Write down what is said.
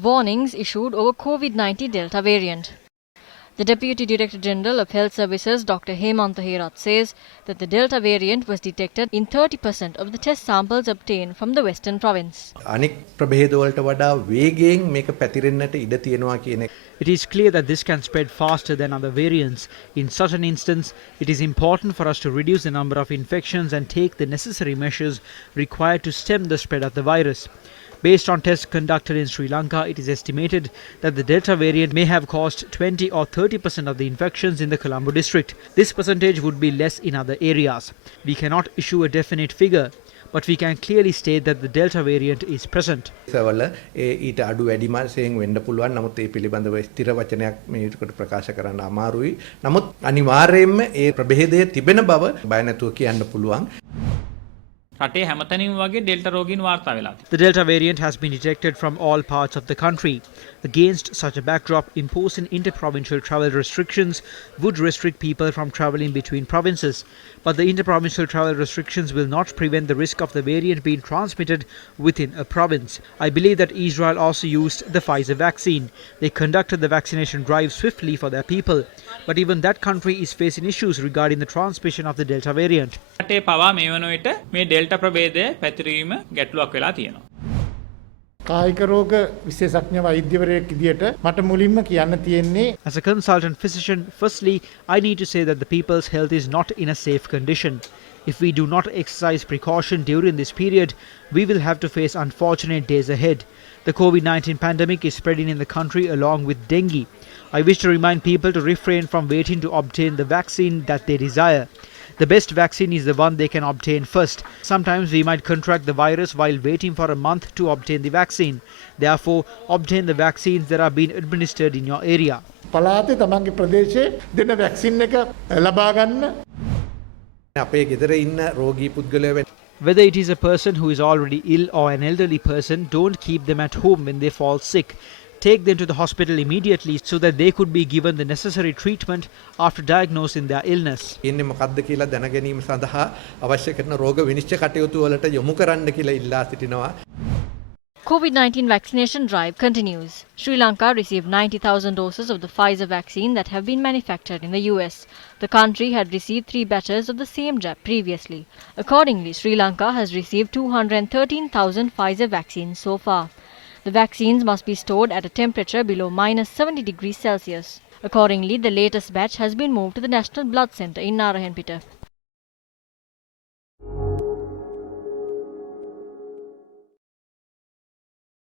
Warnings issued over COVID-19 Delta variant. The Deputy Director General of Health Services, Dr. Hemantha Herath, says that the Delta variant was detected in 30% of the test samples obtained from the Western province. අනෙක් ප්‍රභේද වලට වඩා වේගයෙන් මේක පැතිරෙන්නට ඉඩ තියෙනවා කියන එක. It is clear that this can spread faster than other variants. In such an instance, it is important for us to reduce the number of infections and take the necessary measures required to stem the spread of the virus. Based on tests conducted in Sri Lanka, it is estimated that the Delta variant may have caused 20 or 30% of the infections in the Colombo district. This percentage would be less in other areas. We cannot issue a definite figure, but we can clearly state that the Delta variant is present. සවල ඊට අඩු වැඩිමසයෙන් වෙන්න පුළුවන්. නමුත් ඒ පිළිබඳව ස්ථිර වචනයක් මේකට ප්‍රකාශ කරන්න අමාරුයි. නමුත් අනිවාර්යයෙන්ම ඒ ප්‍රභේදය තිබෙන බව බය නැතුව කියන්න පුළුවන්. රටේ හැමතැනින්ම වගේ ඩෙල්ටා රෝගීන් වාර්තා වෙලා තියෙනවා. The Delta variant has been detected from all parts of the country. Against such a backdrop, imposing interprovincial travel restrictions would restrict people from travelling between provinces. But the interprovincial travel restrictions will not prevent the risk of the variant being transmitted within a province. I believe that Israel also used the Pfizer vaccine. They conducted the vaccination drive swiftly for their people. But even that country is facing issues regarding the transmission of the Delta variant. රටේ පවා මේ වන විට මේ delta ප්‍රභේදය පැතිරීම ගැටලුවක් වෙලා තියෙනවා. කායික රෝග විශේෂඥ වෛද්‍යවරයෙක් විදියට මට මුලින්ම කියන්න තියෙන්නේ As a consultant physician, firstly, I need to say that the people's health is not in a safe condition. If we do not exercise precaution during this period, we will have to face unfortunate days ahead. The COVID-19 pandemic is spreading in the country along with dengue. I wish to remind people to refrain from waiting to obtain the vaccine that they desire. The best vaccine is the one they can obtain first. Sometimes we might contract the virus while waiting for a month to obtain the vaccine. Therefore, obtain the vaccines that are being administered in your area. පළාතේ තමන්ගේ ප්‍රදේශයේ දෙන vaccine එක ලබා ගන්න. අපේ ගෙදර ඉන්න රෝගී පුද්ගලයෝ Whether it is a person who is already ill or an elderly person, don't keep them at home when they fall sick. Take them to the hospital immediately so that they could be given the necessary treatment after diagnosing their illness. ඉන්නේ මොකක්ද කියලා දැන ගැනීම සඳහා අවශ්‍ය කරන රෝග විනිශ්චය කටයුතු වලට යොමු කරන්න කියලා ඉල්ලා සිටිනවා. COVID-19 vaccination drive continues. Sri Lanka received 90,000 doses of the Pfizer vaccine that have been manufactured in the US. The country had received 3 batches of the same jab previously. Accordingly, Sri Lanka has received 213,000 Pfizer vaccines so far. The vaccines must be stored at a temperature below -70 degrees Celsius. Accordingly, the latest batch has been moved to the National Blood Centre in Narayanpeta.